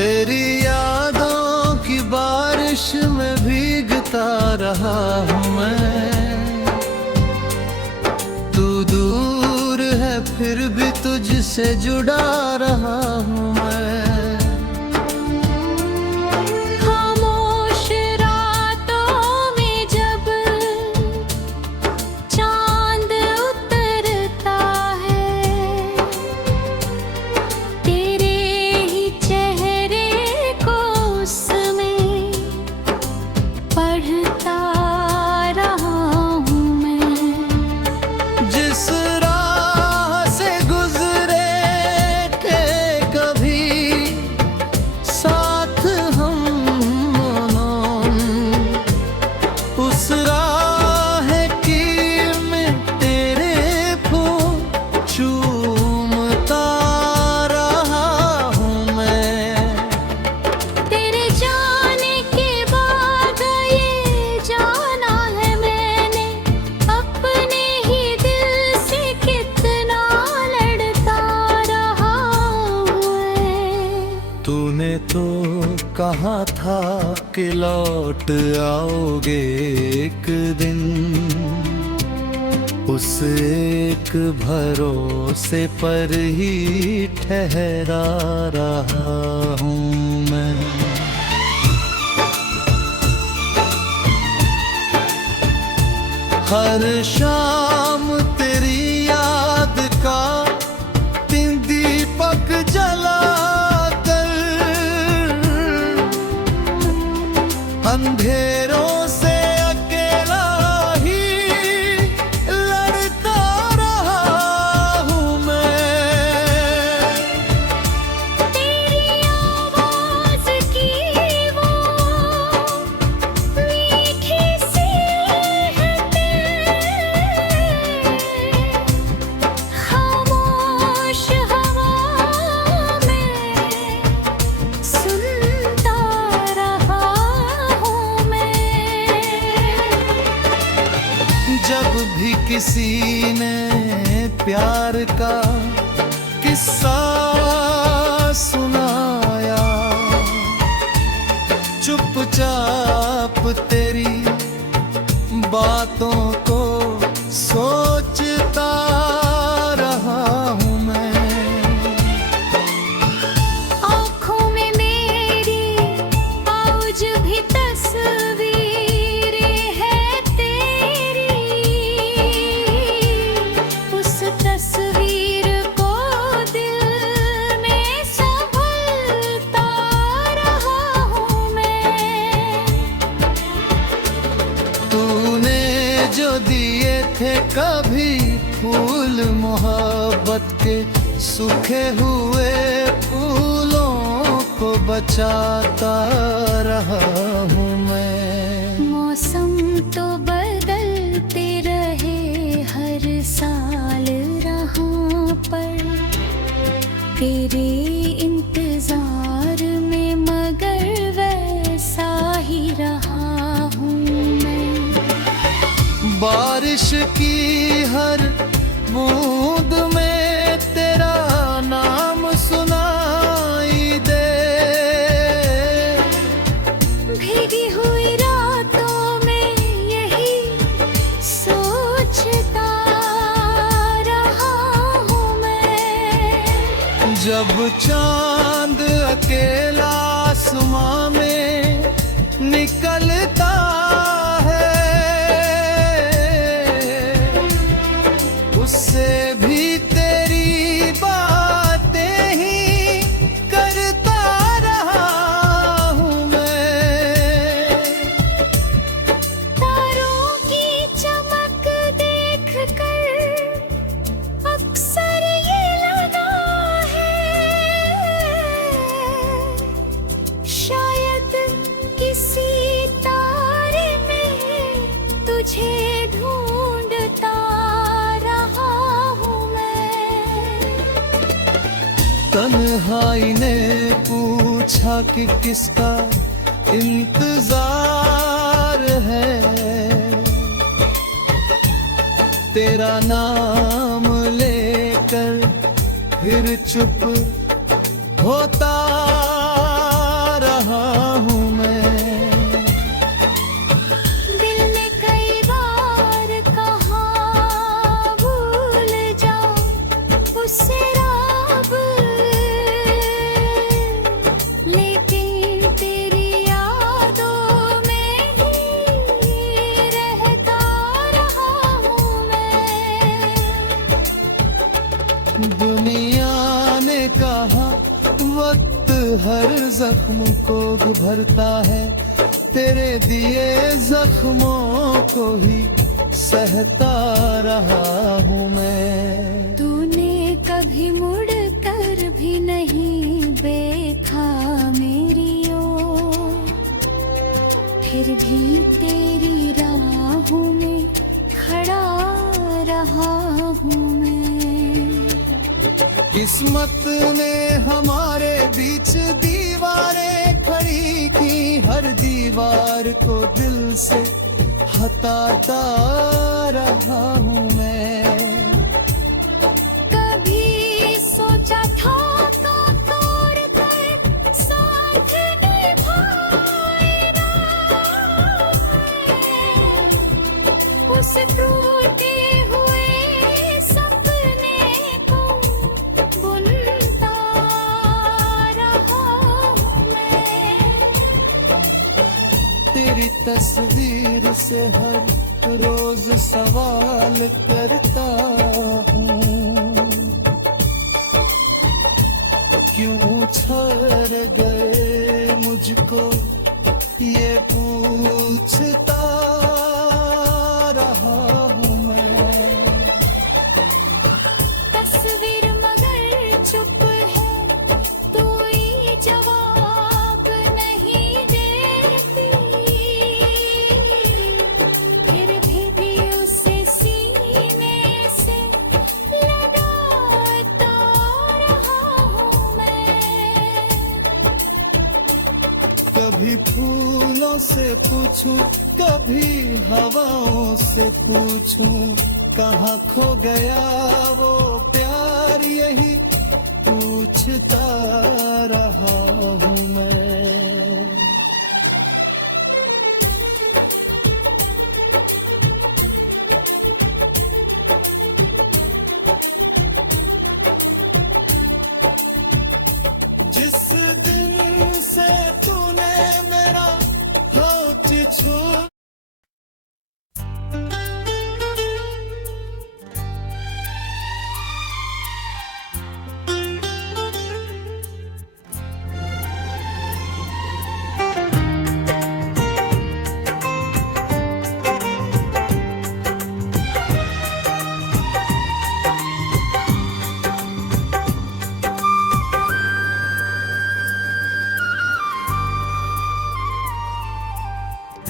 तेरी यादों की बारिश में भीगता रहा हूँ मैं। तू दूर है फिर भी तुझसे जुड़ा रहा हूँ मैं। खामोश रातों में जब चांद उतरता है, तेरे ही चेहरे को उसमें पढ़ता रहा हूँ मैं। जिस राह से गुजरे थे कभी साथ हम दोनों, उस राह की मैं तेरे फूल चूमता रहा हूँ मैं। तेरे जाने के बाद ये जाना है मैंने, अपने ही दिल से कितना लड़ता रहा हूँ मैं। तूने तो कहा था कि लौट आओगे एक दिन, उस एक भरोसे पर ही ठहरा रहा हूँ मैं। हर शाम तेरी याद का 3 दीपक जला कर अंधेरों से अकेला ही लड़ता रहा हूँ मैं। तेरी आवाज़ की वो मीठी सी खामोश हवा में सुनता रहा हूँ मैं। जब भी किसी ने प्यार का किस्सा सुनाया, चुपचाप तेरी बातों को सोचता रहा हूँ मैं। आँखों में मेरी आज भी तस्वीरें हैं तेरी, उस तस्वीर को दिल में संभलता रहा हूँ मैं। तूने जो दिए थे कभी फूल मोहब्बत के, सूखे हुए फूलों को बचाता रहा हूँ मैं। मौसम तो बदलते रहे हर साल राहों पर, तेरे इंतजार में मगर वैसा ही रहा हूँ मैं। बारिश की हर बूंद में तेरा नाम सुनाई दे। भीगी हुई रातों में यही सोचता रहा हूँ मैं। जब चांद अकेला आसमां में निकलता है, उससे भी तेरी बातें ही करता रहा हूँ मैं। तारों की चमक देख कर अक्सर ये लगा है, शायद किसी तारे में तुझे ढूंढता रहा हूँ मैं। तन्हाई ने पूछा कि किसका इंतजार है, तेरा नाम लेकर फिर चुप होता हर जख्म को भरता है, तेरे दिए जख्मों को ही सहता रहा हूँ मैं। तूने कभी मुड़ कर भी नहीं देखा मेरी ओर, फिर भी तेरी राहों में खड़ा रहा हूँ मैं। किस्मत ने हमारे बीच दीवारें खड़ी की, हर दीवार को दिल से हटाता रहा हूँ मैं। कभी सोचा था तो तोड़ कर साथ निभाएगा, उस टूटे हुए सपने को बुनता रहा हूँ मैं। तेरी तस्वीर से हर रोज सवाल करता हूँ, क्यों छोड़ गए मुझको ये पूछता रहा हूँ मैं। तस्वीर मगर चुप है, कोई जवाब नहीं देती, फिर भी उसे सीने से लगाता रहा हूँ मैं। कभी फूलों से पूछूं, कभी हवाओं से पूछूं, कहाँ खो गया वो प्यार, यही पूछता रहा हूँ मैं। जिस दिन से तूने मेरा हाथ छू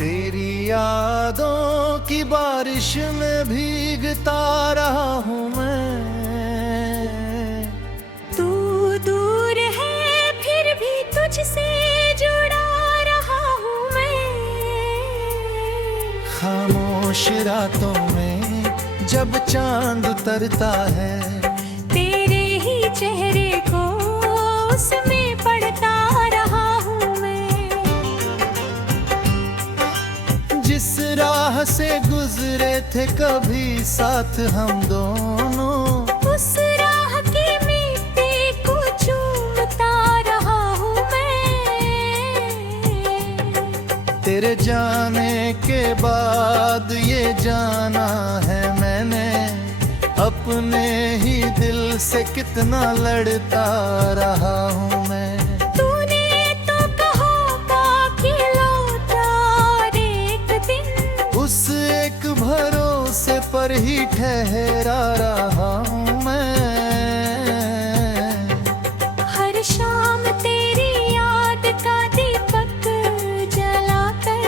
तेरी यादों की बारिश में भीगता रहा हूँ मैं। तू दूर है फिर भी तुझसे जुड़ा रहा हूँ मैं। खामोश रातों में जब चांद उतरता है, तेरे ही चेहरे को उसमें पढ़ता रहा हूँ मैं। जिस राह से गुजरे थे कभी साथ हम दोनों, उस राह की मिट्टी को चूमता रहा हूँ मैं। तेरे जाने के बाद ये जाना है मैंने, अपने ही दिल से कितना लड़ता रहा हूँ मैं। तूने तो कहा कि लौटा एक दिन, उस एक भरोसे पर ही ठहरा रहा हूँ मैं। हर शाम तेरी याद का दीपक जलाकर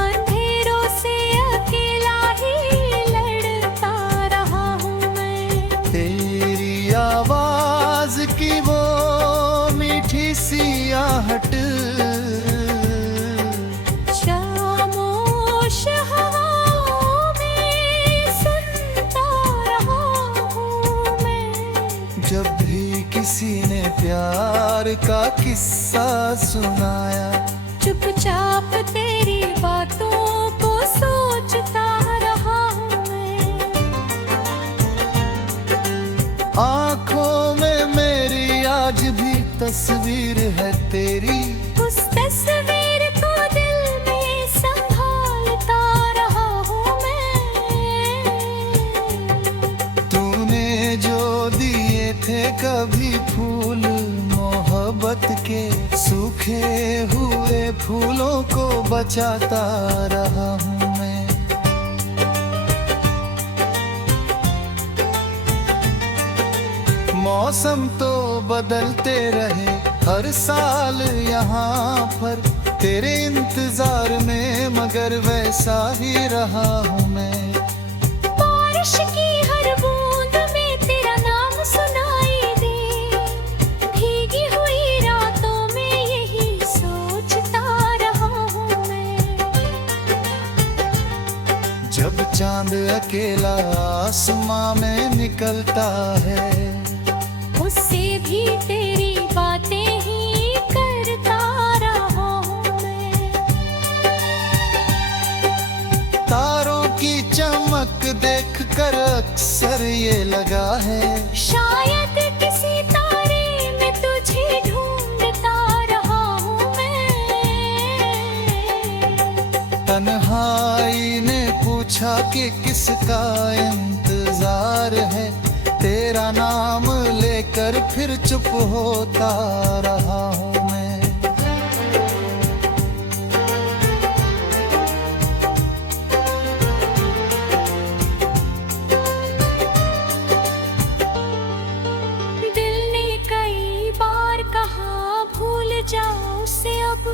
अंधेरों से अकेला ही लड़ता रहा हूँ मैं। तेरी आवाज की वो मीठी सी आहट, खामोश हवाओं में सुनता रहा हूँ मैं। जब भी किसी ने प्यार का किस्सा सुनाया, चुपचाप तेरी बातों को सोचता रहा हूँ मैं। आँखों में मेरी आज भी तस्वीर है तेरी, उस तस्वीर को दिल में संभालता रहा हूँ मैं। तूने जो दिए थे कभी फूल मोहब्बत के, बचाता रहा हूँ मैं। मौसम तो बदलते रहे हर साल यहाँ पर, तेरे इंतजार में मगर वैसा ही रहा हूँ मैं। बारिश की हर बूंद में तेरा नाम सुनाई दे, भीगी हुई रातों में यही सोचता रहा हूँ मैं। जब चांद अकेला आसमां में निकलता है, उससे भी तेरी बातें ही करता रहा हूँ मैं। तारों की चमक देखकर अक्सर ये लगा है, शायद किसी तारे में तुझे ढूंढता रहा हूँ मैं। तन्हाई ने पूछा कि किसका इंतजार है, तेरा नाम लेकर फिर चुप होता रहा हूँ मैं। दिल ने कई बार कहा भूल जाओ उसे अब,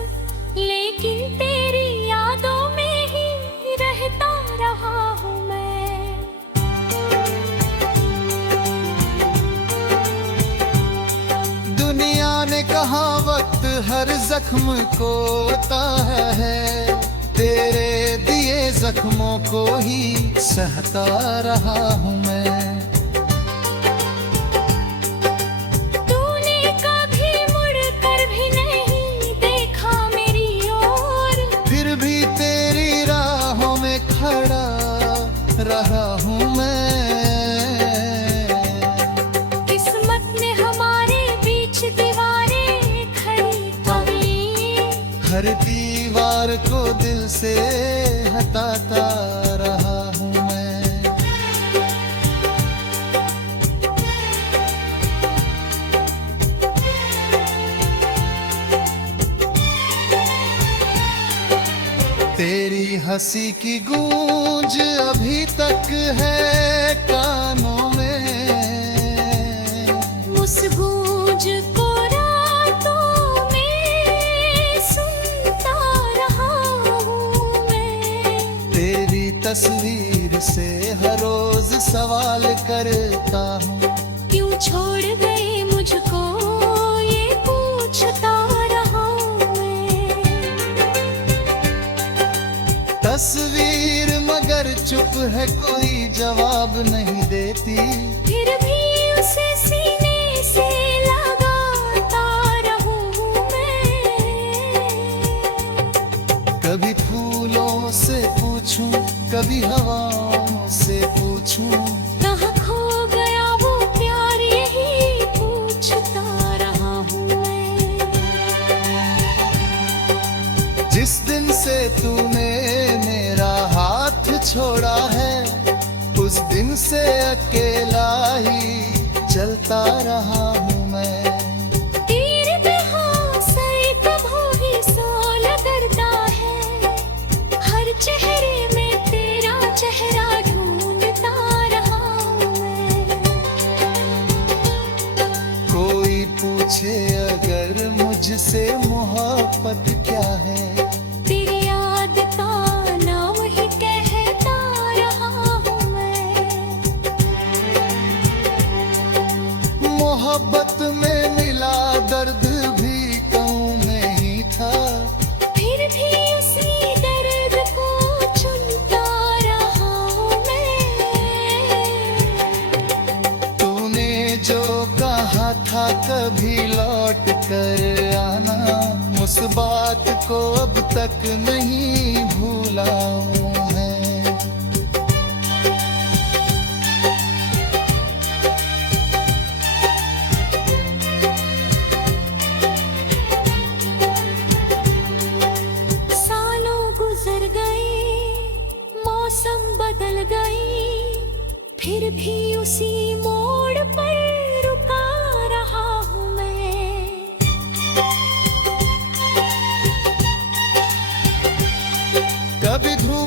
लेकिन तेरी यादों में ही रहता रहा हूँ मैं। दुनिया ने कहा वक्त हर जख्म को आता है, तेरे दिए जख्मों को ही सहता रहा हूँ मैं। तूने कभी मुड़कर भी नहीं देखा मेरी ओर, फिर भी तेरी राहों में खड़ा रहा हूँ मैं। किस्मत ने हमारे बीच दीवारें खड़ी कर ली, हर दीवार को दिल से हटाता रहा हूँ मैं। तेरी हंसी की गूंज अभी तक है कानों में, उस गूंज को रातों में सुनता रहा हूँ मैं। तेरी तस्वीर से हर रोज सवाल करता हूँ, क्यों छोड़ गए मुझको ये पूछता रहा हूँ मैं। तस्वीर मगर चुप है, कोई जवाब नहीं देती, फिर भी उसे सीने से लगाता रहूं मैं। कभी फूलों से पूछूं, कभी हवाओं से पूछूं, कहाँ खो गया वो प्यार यही पूछता रहा हूँ मैं। जिस दिन से तूने मेरा हाथ छोड़ा है, उस दिन से अकेला ही चलता रहा हूँ मैं। तेरे बिना सर कभू ही सोल करता है, हर चेहरे में तेरा चेहरा ढूंढता रहा हूँ मैं। कोई पूछे अगर मुझसे मोहब्बत क्या है, तेरी याद का नाम ही कहता रहा हूँ मैं। मोहब्बत में मिला दर्द भी कम नहीं था, फिर भी उसी दर्द को चुनता रहा हूँ मैं। तूने जो कहा था कभी लौट कर आना, उस बात को अब तक नहीं भूला हूँ मैं। सालों गुजर गए, मौसम बदल गई, फिर भी उसी मोड़ पर रुका रहा हूँ मैं।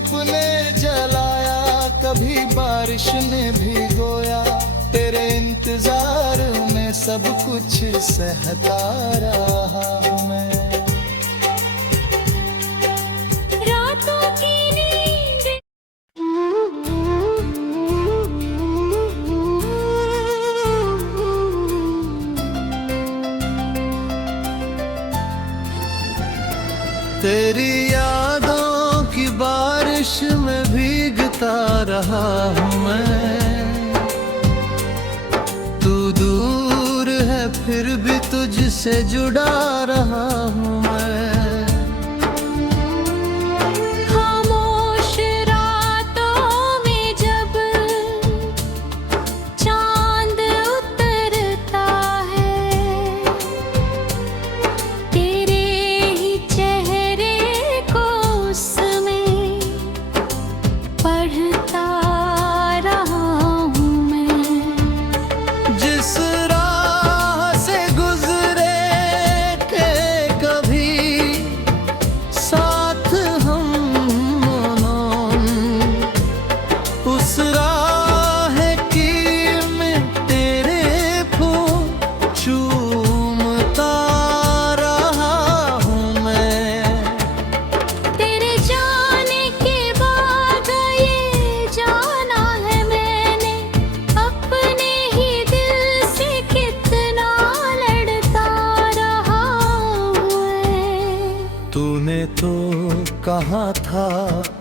धूप ने जलाया, कभी बारिश ने भिगोया, तेरे इंतजार में सब कुछ सहता रहा हूँ मैं। रातों की नींद तेरी यादों की बारिश में भीगता रहा हूँ मैं। तू दूर है फिर भी तुझसे जुड़ा रहा हूँ मैं। खामोश रातों में जब चांद उतरता है, तेरे ही चेहरे को उसमें पढ़ता रहा हूँ मैं। जिस राह से गुजरे थे कभी साथ हम दोनों, उस राह की मैं तेरे फूल चूमता रहा हूँ मैं। तेरे जाने के बाद ये जाना है मैंने, अपने ही दिल से कितना लड़ता रहा हूँ मैं। तूने तो कहा था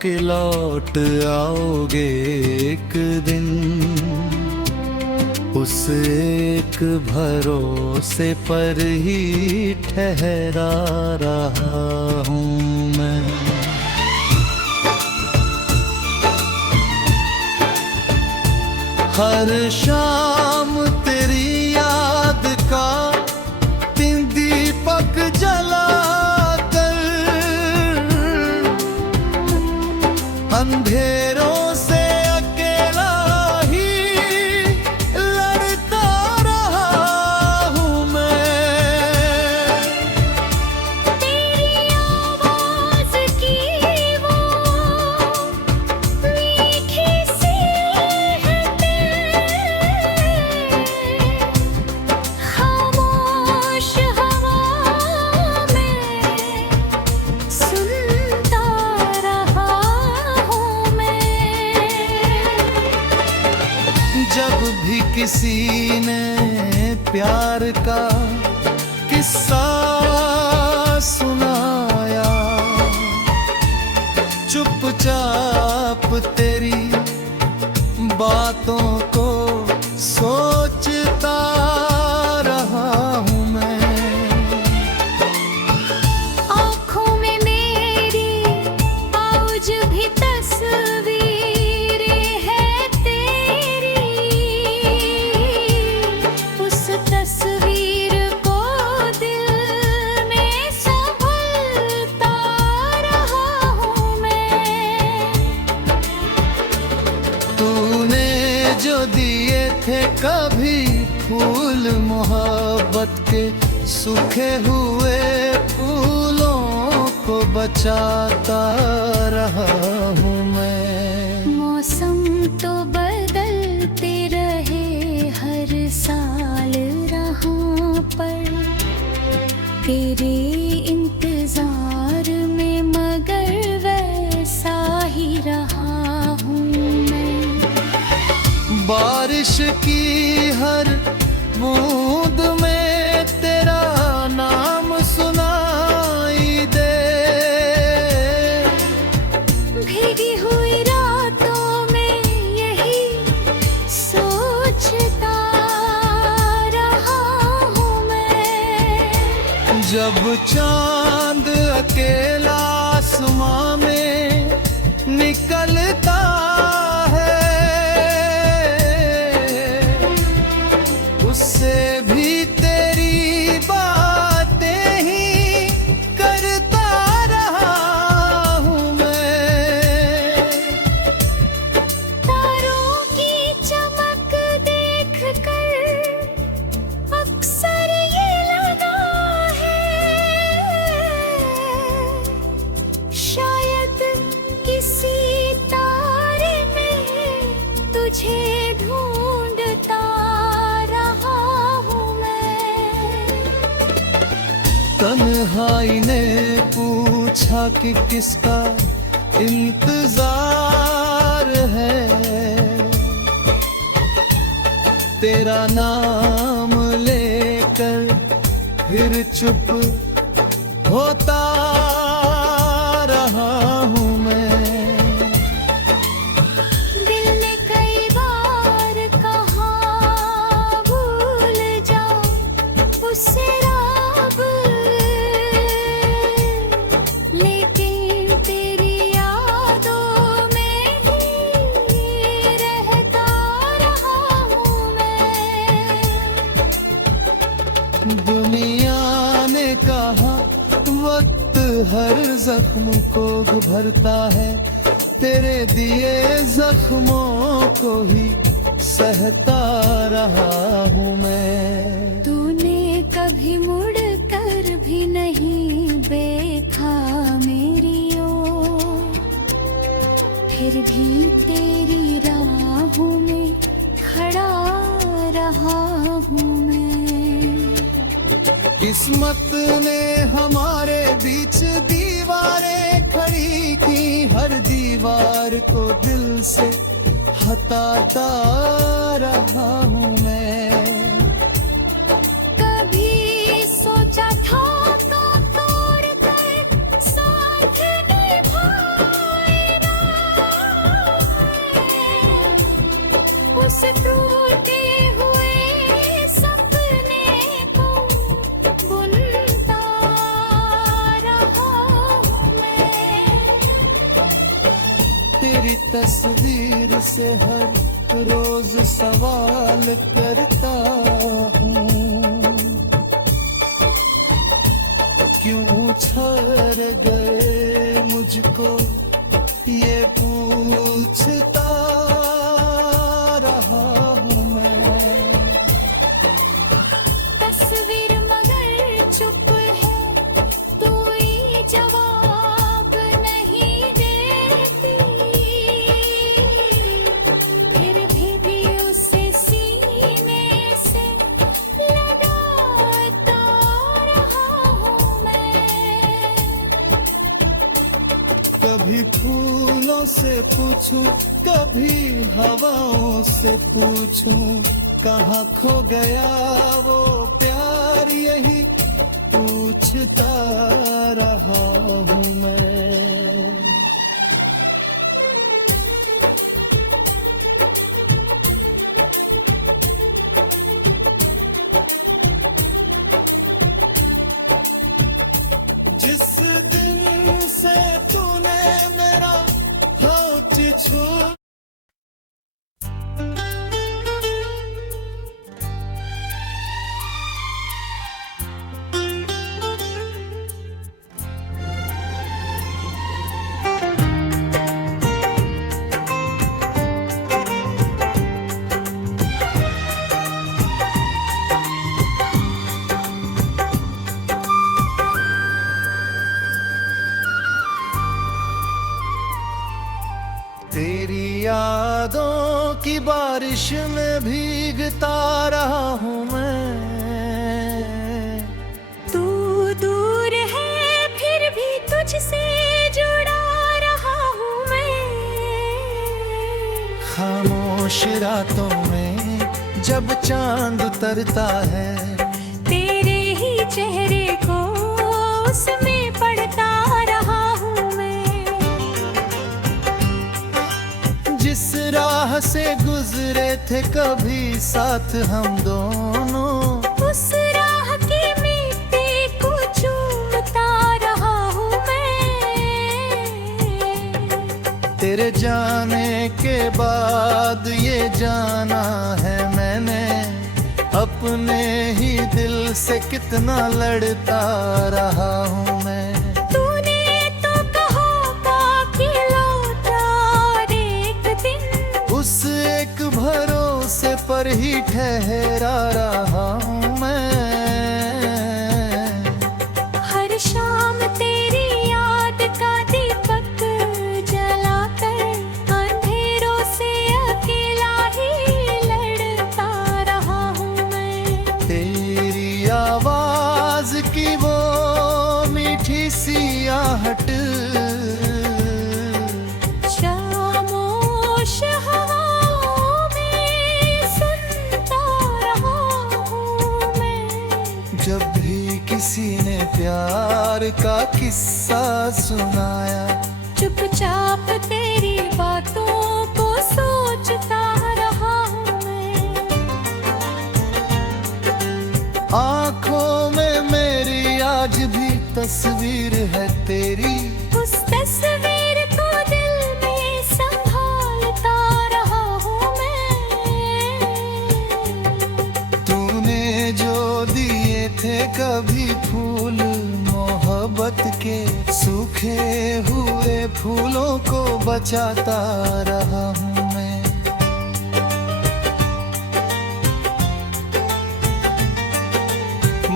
कि लौट आओगे एक दिन, उस एक भरोसे पर ही ठहरा रहा हूँ मैं। हर शाम तेरी याद का तीन दीपक जला कर अंधेरों से अकेला ही लड़ता रहा हूँ मैं। तेरी आवाज़ की वो मीठी सी खामोश हवा में सुनता रहा हूँ मैं। जब भी किसी ने प्यार का किस्सा सुनाया, चुपचाप तेरी बातों को सोचता रहा हूँ मैं। आँखों में मेरी आज भी तस्वीरें हैं तेरी, उस तस्वीर को दिल में संभलता रहा हूँ मैं। तूने जो दिए थे कभी फूल मोहब्बत के, सूखे हुए फूलों को बचाता रहा हूँ मैं। मौसम तो बदलते रहे हर साल रहाँ पर, तेरे इंतजार में मगर वैसा ही रहा हूँ मैं। बारिश की हर बूंद में तेरा नाम सुनाई दे। भीगी हुई रातों में यही सोचता रहा हूँ मैं। जब चांद अकेला आसमां में निकलता है, उससे भी तेरी बातें ही करता रहा हूँ मैं। तारों की चमक देख कर अक्सर ये लगा है, तन्हाई ने पूछा कि किसका इंतजार है, तेरा नाम लेकर फिर चुप होता रहा हूँ मैं। दिल ने कई बार कहा भूल जाओ उससे रब, लेकिन तेरी यादों में ही रहता रहा हूँ मैं। दुनिया ने कहा वक्त हर जख्म को भरता है, तेरे दिए जख्मों को ही सहता रहा हूँ मैं। तूने कभी मुड़ कर भी नहीं देखा मेरी ओर, फिर भी तेरी राहों में खड़ा रहा हूँ मैं। किस्मत ने हमारे बीच दीवारें खड़ी की, हर दीवार को दिल से हटाता रहा हूँ मैं। कभी सोचा था तो तोड़ कर साथ निभाएगा, उस टूटे हुए सपने को बुनता रहा हूँ मैं। तेरी तस्वीर से हर रोज सवाल करता हूँ, क्यों छोड़ गए मुझको ये पूछता रहा हूँ मैं। तस्वीर मगर चुप है, कोई जवाब नहीं देती, फिर भी उसे सीने से लगाता रहा हूँ मैं। कभी फूलों से पूछूं, कभी हवाओं से पूछूं, कहाँ खो गया वो प्यार, यही पूछता रहा हूँ मैं। जिस दिन से तूने मेरा हाथ छू तेरी यादों की बारिश में भीगता रहा हूँ मैं। तू दूर है फिर भी तुझसे जुड़ा रहा हूँ मैं। खामोश रातों में जब चांद उतरता है, तेरे ही चेहरे को उसमें पढ़ता रहा हूँ मैं। जिस राह से गुजरे थे कभी साथ हम दोनों, उस राह की मिट्टी को चूमता रहा हूँ मैं। तेरे जाने के बाद ये जाना है मैंने, अपने ही दिल से कितना लड़ता रहा हूँ मैं। तूने तो कहा कि लौटा एक दिन, उस एक भरोसे पर ही ठहरा रहा हूँ मैं। हर शाम तेरी याद का दीपक जलाकर अंधेरों से अकेला ही लड़ता रहा हूँ मैं। तेरी आवाज की वो का किस्सा सुनाया। चुपचाप तेरी बातों को सोचता रहा हूँ मैं। आँखों में मेरी आज भी तस्वीर है तेरी, उस तस्वीर को दिल में संभालता रहा हूँ मैं। तूने जो दिए थे कभी फूल मोहब्बत के, सूखे हुए फूलों को बचाता रहा हूँ मैं।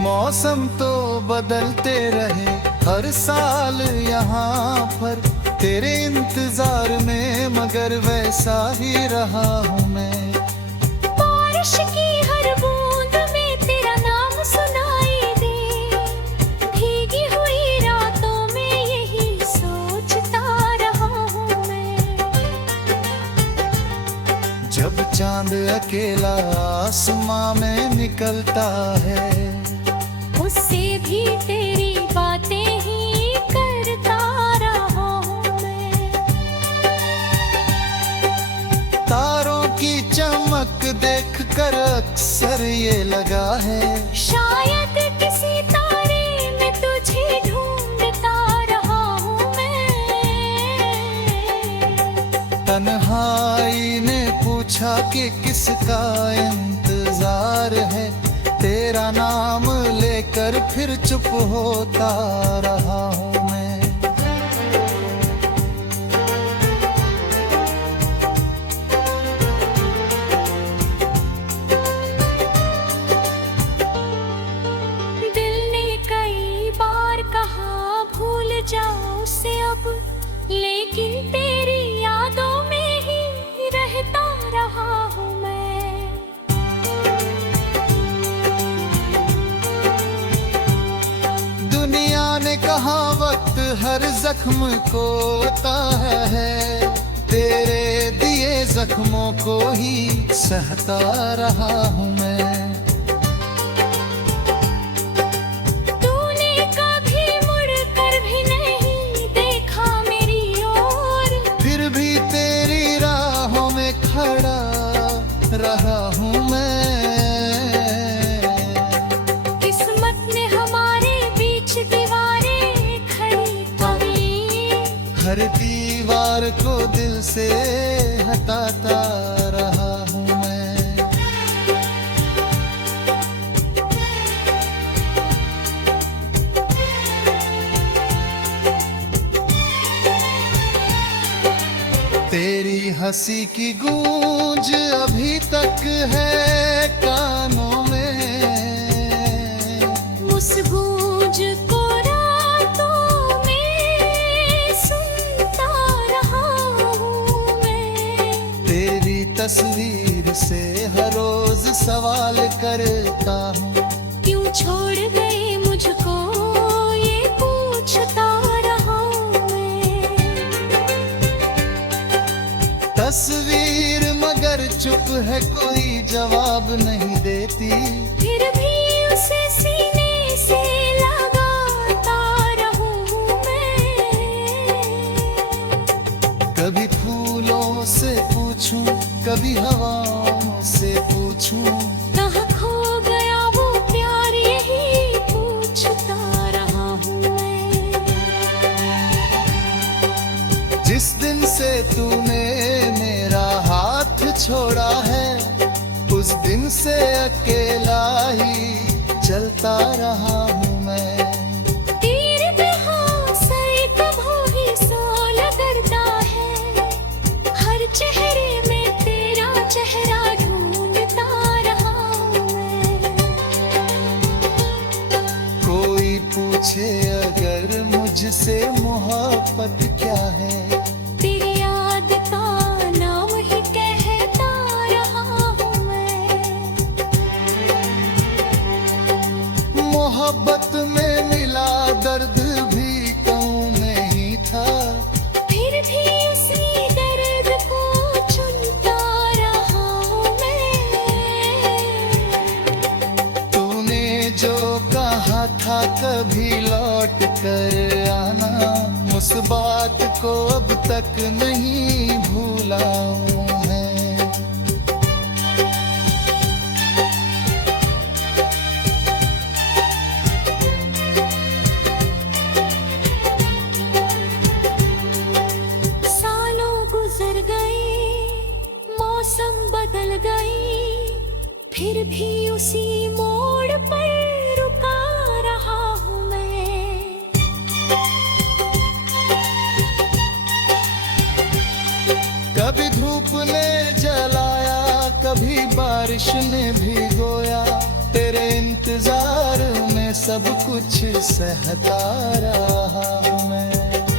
मौसम तो बदलते रहे हर साल यहाँ पर, तेरे इंतजार में मगर वैसा ही रहा हूँ मैं। बारिश की हर बूंद में तेरा नाम सुनाई दे, भीगी हुई रातों में यही सोचता रहा हूँ मैं। जब चांद अकेला आसमां में निकलता है, उससे भी तेरी बातें ही करता रहा हूँ मैं। तारों की चमक देखकर अक्सर ये लगा है, शायद किसी तारे में तुझे ढूंढता रहा हूँ मैं। तन्हाई ने पूछा कि किसका इंतजार है, तेरा नाम लेकर फिर चुप होता रहा हूँ मैं। दिल ने कई बार कहा भूल जाओ उसे अब, लेकिन तेरी यादों में ही रहता रहा हूँ मैं। दुनिया ने कहा वक्त हर जख्म को आता है, तेरे दिए जख्मों को ही सहता रहा हूँ मैं। तूने कभी मुड़कर भी नहीं देखा मेरी ओर, फिर भी तेरी राहों में खड़ा रहा हूँ मैं। किस्मत ने हमारे बीच दीवारें खड़ी की, हर दीवार को दिल से हटाता रहा हूँ मैं। तेरी हंसी की गूंज अभी तक है कानों में, उस गूंज को रातों में सुनता रहा हूँ मैं। तेरी तस्वीर से हर रोज सवाल करता हूँ, क्यों छोड़ गए मुझको ये पूछता रहा हूँ मैं। तस्वीर मगर चुप है, कोई जवाब नहीं देती, फिर भी उसे सीने से लगाता रहूं मैं। कभी फूलों से पूछूं, कभी हवाओं से पूछूं, कहाँ खो गया वो प्यार यही पूछता रहा हूँ मैं। जिस दिन से तूने मेरा हाथ छोड़ा है, उस दिन से अकेला ही चलता रहा हूँ मैं। तेरे बिना सर कभू ही सोला करता है, हर चेहरे में तेरा चेहरा ढूंढता रहा हूँ मैं। कोई पूछे अगर मुझसे मोहब्बत क्या है, तेरी याद का नाम ही कहता रहा हूँ मैं। मोहब्बत में मिला दर्द भी कहूँ नहीं था, फिर भी उसी दर्द को चुनता रहा हूँ मैं। तूने जो कहा था कभी लौट कर आना, उस बात को अब तक नहीं भूला हूँ मैं। सालों गुजर गए, मौसम बदल गए, फिर भी उसी मोड़ पर रुका रहा हूँ मैं। कभी धूप ने जलाया, कभी बारिश ने भिगोया, तेरे इंतजार में सब कुछ सहता रहा हूँ मैं।